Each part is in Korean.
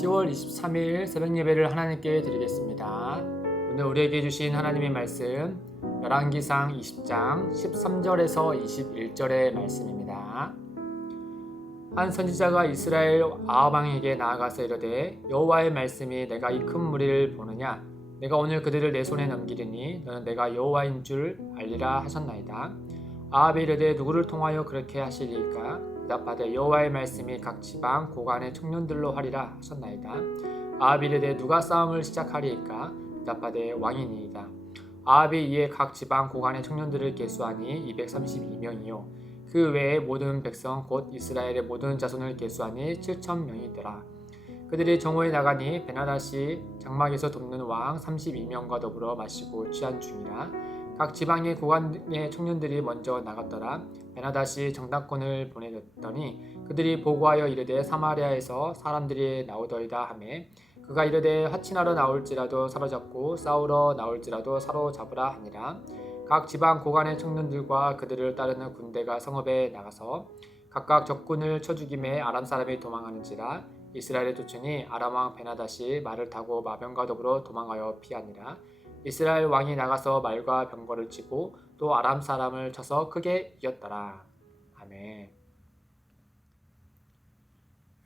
10월 23일 새벽 예배를 하나님께 드리겠습니다. 오늘 우리에게 주신 하나님의 말씀 열왕기상 20장 13절에서 21절의 말씀입니다. 한 선지자가 이스라엘 아합 왕에게 나아가서 이르되 여호와의 말씀이 내가 이 큰 무리를 보느냐 내가 오늘 그들을 내 손에 넘기리니 너는 내가 여호와인 줄 알리라 하셨나이다. 아합이 이르되 누구를 통하여 그렇게 하시리이까? 대답하되 여호와의 말씀이 각 지방 고관의 청년들로 하리라 하셨나이다. 아합이 이르되 누가 싸움을 시작하리이까? 대답하되 왕이니이다. 아합이 이에 각 지방 고관의 청년들을 계수하니 232명이요 그 외에 모든 백성 곧 이스라엘의 모든 자손을 계수하니 7,000명이더라. 그들이 정오에 나가니 베나다시 장막에서 돕는 왕 32명과 더불어 마시고 취한 중이라. 각 지방의 고관의 청년들이 먼저 나갔더라. 베나다시 정탐꾼을 보내더니 그들이 보고하여 이르되 사마리아에서 사람들이 나오더이다 하매 그가 이르되 화친하러 나올지라도 사로잡고 싸우러 나올지라도 사로잡으라 하니라. 각 지방 고관의 청년들과 그들을 따르는 군대가 성읍에 나가서 각각 적군을 쳐 죽임에 아람 사람이 도망하는지라. 이스라엘의 조천이 아람 왕 베나다시 말을 타고 마병과 더불어 도망하여 피하니라. 이스라엘 왕이 나가서 말과 병거를 치고 또 아람 사람을 쳐서 크게 이겼더라. 아멘.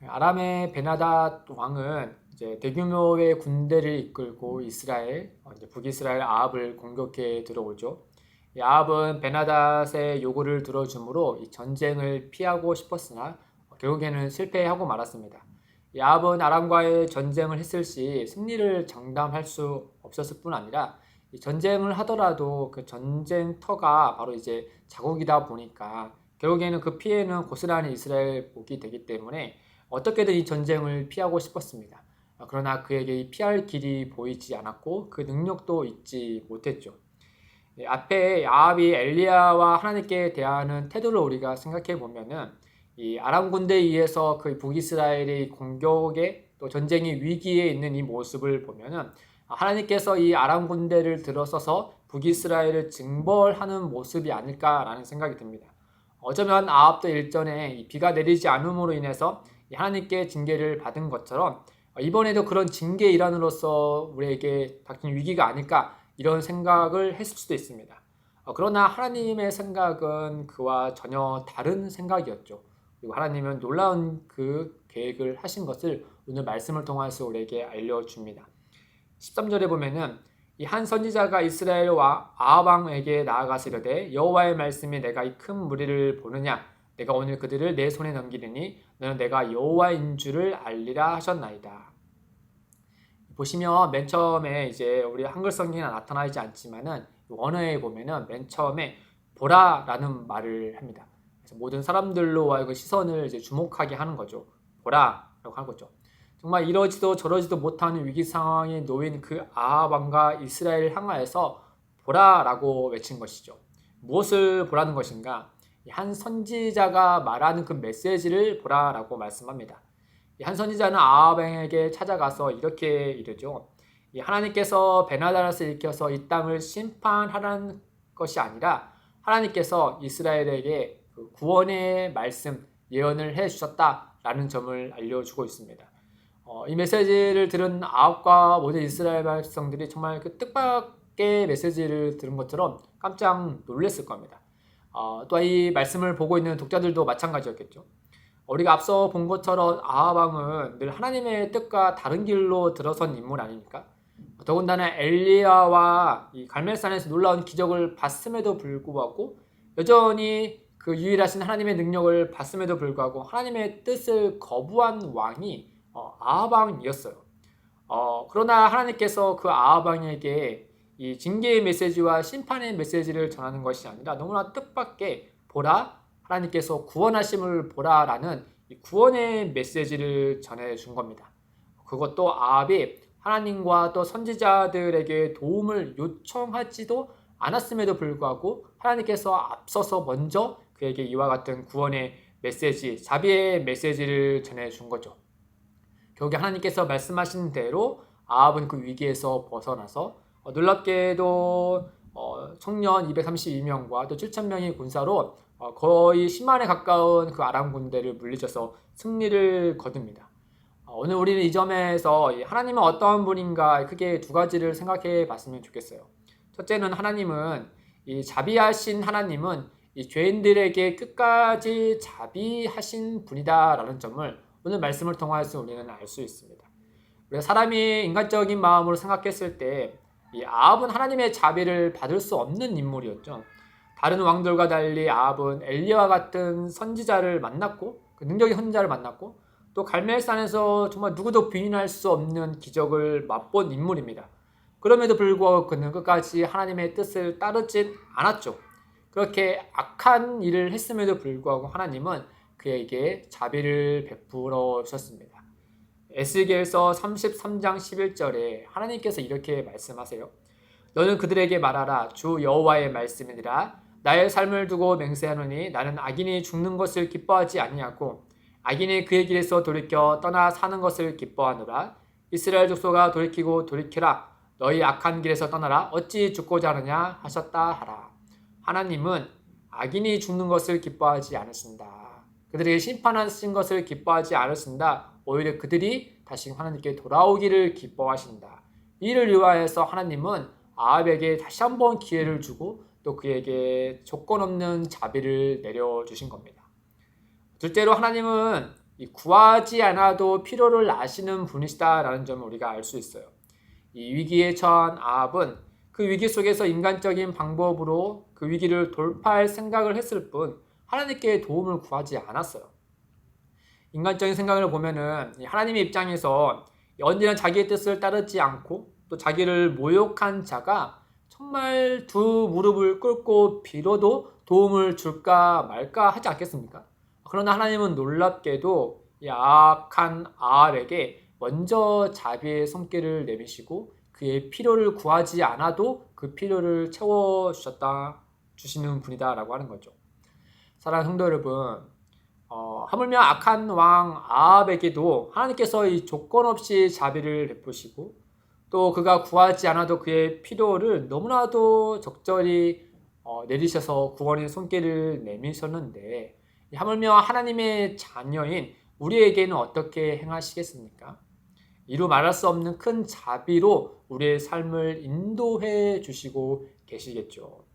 아람의 베나닷 왕은 이제 대규모의 군대를 이끌고 이스라엘, 북이스라엘 아합을 공격해 들어오죠. 이 아합은 베나닷의 요구를 들어주므로 이 전쟁을 피하고 싶었으나 결국에는 실패하고 말았습니다. 이 아합은 아람과의 전쟁을 했을 시 승리를 장담할 수 없었을 뿐 아니라 이 전쟁을 하더라도 그 전쟁터가 바로 이제 자국이다 보니까 결국에는 그 피해는 고스란히 이스라엘 복이 되기 때문에 어떻게든 이 전쟁을 피하고 싶었습니다. 그러나 그에게 이 피할 길이 보이지 않았고 그 능력도 있지 못했죠. 앞에 아합이 엘리야와 하나님께 대하는 태도를 우리가 생각해 보면은 이 아람 군대에 의해서 그 북이스라엘의 공격에 또 전쟁의 위기에 있는 이 모습을 보면은 하나님께서 이 아람 군대를 들어서서 북이스라엘을 징벌하는 모습이 아닐까라는 생각이 듭니다. 어쩌면 아합도 일전에 비가 내리지 않음으로 인해서 하나님께 징계를 받은 것처럼 이번에도 그런 징계 일환으로서 우리에게 닥친 위기가 아닐까 이런 생각을 했을 수도 있습니다. 그러나 하나님의 생각은 그와 전혀 다른 생각이었죠. 그리고 하나님은 놀라운 그 계획을 하신 것을 오늘 말씀을 통해서 우리에게 알려줍니다. 13절에 보면은 이 한 선지자가 이스라엘과 아합 왕에게 나아가서 이르되 여호와의 말씀이 내가 이 큰 무리를 보느냐 내가 오늘 그들을 내 손에 넘기리니 너는 내가 여호와인 줄을 알리라 하셨나이다. 보시면 맨 처음에 이제 우리 한글 성경에 나타나지 않지만은 원어에 보면은 맨 처음에 보라라는 말을 합니다. 그래서 모든 사람들로 하여금 시선을 이제 주목하게 하는 거죠. 보라라고 하는 거죠. 정말 이러지도 저러지도 못하는 위기 상황에 놓인 그 아합 왕과 이스라엘을 향하여서 보라라고 외친 것이죠. 무엇을 보라는 것인가? 한 선지자가 말하는 그 메시지를 보라라고 말씀합니다. 한 선지자는 아합 왕에게 찾아가서 이렇게 이르죠. 하나님께서 베나닷을 일으켜서 이 땅을 심판하라는 것이 아니라 하나님께서 이스라엘에게 그 구원의 말씀 예언을 해주셨다라는 점을 알려주고 있습니다. 이 메시지를 들은 아합과 모든 이스라엘 백성들이 정말 그 뜻밖의 메시지를 들은 것처럼 깜짝 놀랐을 겁니다. 또 이 말씀을 보고 있는 독자들도 마찬가지였겠죠. 우리가 앞서 본 것처럼 아합 왕은 늘 하나님의 뜻과 다른 길로 들어선 인물 아닙니까? 더군다나 엘리야와 이 갈멜산에서 놀라운 기적을 봤음에도 불구하고 여전히 그 유일하신 하나님의 능력을 봤음에도 불구하고 하나님의 뜻을 거부한 왕이 아합 왕이었어요. 그러나 하나님께서 그 아합 왕에게 이 징계의 메시지와 심판의 메시지를 전하는 것이 아니라 너무나 뜻밖의 보라 하나님께서 구원하심을 보라라는 이 구원의 메시지를 전해준 겁니다. 그것도 아합이 하나님과 또 선지자들에게 도움을 요청하지도 않았음에도 불구하고 하나님께서 앞서서 먼저 그에게 이와 같은 구원의 메시지, 자비의 메시지를 전해준 거죠. 결국에 하나님께서 말씀하신 대로 아합은 그 위기에서 벗어나서 놀랍게도 청년 232명과 또 7,000명의 군사로 거의 10만에 가까운 그 아람 군대를 물리쳐서 승리를 거둡니다. 오늘 우리는 이 점에서 하나님은 어떤 분인가 크게 두 가지를 생각해 봤으면 좋겠어요. 첫째는 하나님은 이 자비하신 하나님은 이 죄인들에게 끝까지 자비하신 분이다라는 점을 오늘 말씀을 통해서 우리는 알 수 있습니다. 우리가 사람이 인간적인 마음으로 생각했을 때 이 아합은 하나님의 자비를 받을 수 없는 인물이었죠. 다른 왕들과 달리 아합은 엘리야와 같은 선지자를 만났고 그 능력의 선지자를 만났고 또 갈멜산에서 정말 누구도 부인할 수 없는 기적을 맛본 인물입니다. 그럼에도 불구하고 그는 끝까지 하나님의 뜻을 따르진 않았죠. 그렇게 악한 일을 했음에도 불구하고 하나님은 그에게 자비를 베풀어 주셨습니다. 에스겔서 33장 11절에 하나님께서 이렇게 말씀하세요. 너는 그들에게 말하라. 주 여호와의 말씀이니라. 나의 삶을 두고 맹세하노니 나는 악인이 죽는 것을 기뻐하지 아니하고 악인이 그의 길에서 돌이켜 떠나 사는 것을 기뻐하노라. 이스라엘 족속아 돌이키고 돌이키라. 너희 악한 길에서 떠나라. 어찌 죽고자 하느냐 하셨다 하라. 하나님은 악인이 죽는 것을 기뻐하지 않으신다. 그들에게 심판하신 것을 기뻐하지 않으신다. 오히려 그들이 다시 하나님께 돌아오기를 기뻐하신다. 이를 위하여서 하나님은 아합에게 다시 한번 기회를 주고 또 그에게 조건 없는 자비를 내려주신 겁니다. 둘째로 하나님은 구하지 않아도 필요를 아시는 분이시다라는 점을 우리가 알 수 있어요. 이 위기에 처한 아합은 그 위기 속에서 인간적인 방법으로 그 위기를 돌파할 생각을 했을 뿐 하나님께 도움을 구하지 않았어요. 인간적인 생각을 보면은 하나님의 입장에서 언제나 자기의 뜻을 따르지 않고 또 자기를 모욕한 자가 정말 두 무릎을 꿇고 빌어도 도움을 줄까 말까 하지 않겠습니까? 그러나 하나님은 놀랍게도 이 악한 아합에게 먼저 자비의 손길을 내미시고 그의 필요를 구하지 않아도 그 필요를 주시는 분이다라고 하는 거죠. 사랑하는 성도 여러분, 하물며 악한 왕 아합에게도 하나님께서 이 조건 없이 자비를 베푸시고 또 그가 구하지 않아도 그의 필요를 너무나도 적절히 내리셔서 구원의 손길을 내미셨는데 하물며 하나님의 자녀인 우리에게는 어떻게 행하시겠습니까? 이루 말할 수 없는 큰 자비로 우리의 삶을 인도해 주시고 계시겠죠.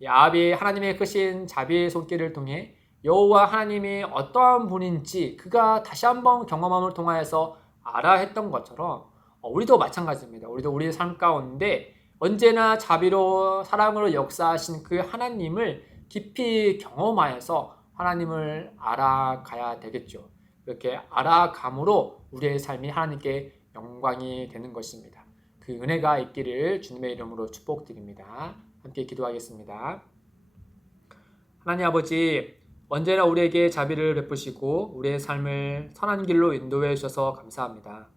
이 아합이 하나님의 크신 자비의 손길을 통해 여호와 하나님이 어떠한 분인지 그가 다시 한번 경험함을 통하여서 알아 했던 것처럼 우리도 마찬가지입니다. 우리도 우리의 삶 가운데 언제나 자비로 사랑으로 역사하신 그 하나님을 깊이 경험하여서 하나님을 알아가야 되겠죠. 그렇게 알아감으로 우리의 삶이 하나님께 영광이 되는 것입니다. 그 은혜가 있기를 주님의 이름으로 축복드립니다. 함께 기도하겠습니다. 하나님 아버지, 언제나 우리에게 자비를 베푸시고 우리의 삶을 선한 길로 인도해 주셔서 감사합니다.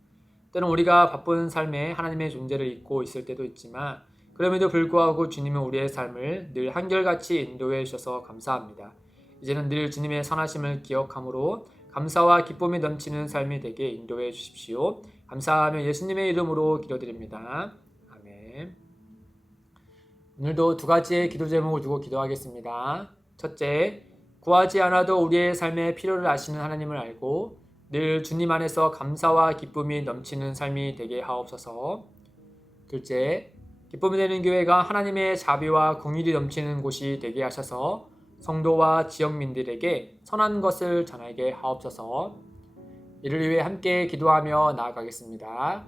때론 우리가 바쁜 삶에 하나님의 존재를 잊고 있을 때도 있지만 그럼에도 불구하고 주님은 우리의 삶을 늘 한결같이 인도해 주셔서 감사합니다. 이제는 늘 주님의 선하심을 기억함으로 감사와 기쁨이 넘치는 삶이 되게 인도해 주십시오. 감사하며 예수님의 이름으로 기도드립니다. 아멘. 오늘도 두 가지의 기도 제목을 두고 기도하겠습니다. 첫째, 구하지 않아도 우리의 삶의 필요를 아시는 하나님을 알고 늘 주님 안에서 감사와 기쁨이 넘치는 삶이 되게 하옵소서. 둘째, 기쁨이 되는 교회가 하나님의 자비와 긍휼이 넘치는 곳이 되게 하셔서 성도와 지역민들에게 선한 것을 전하게 하옵소서. 이를 위해 함께 기도하며 나아가겠습니다.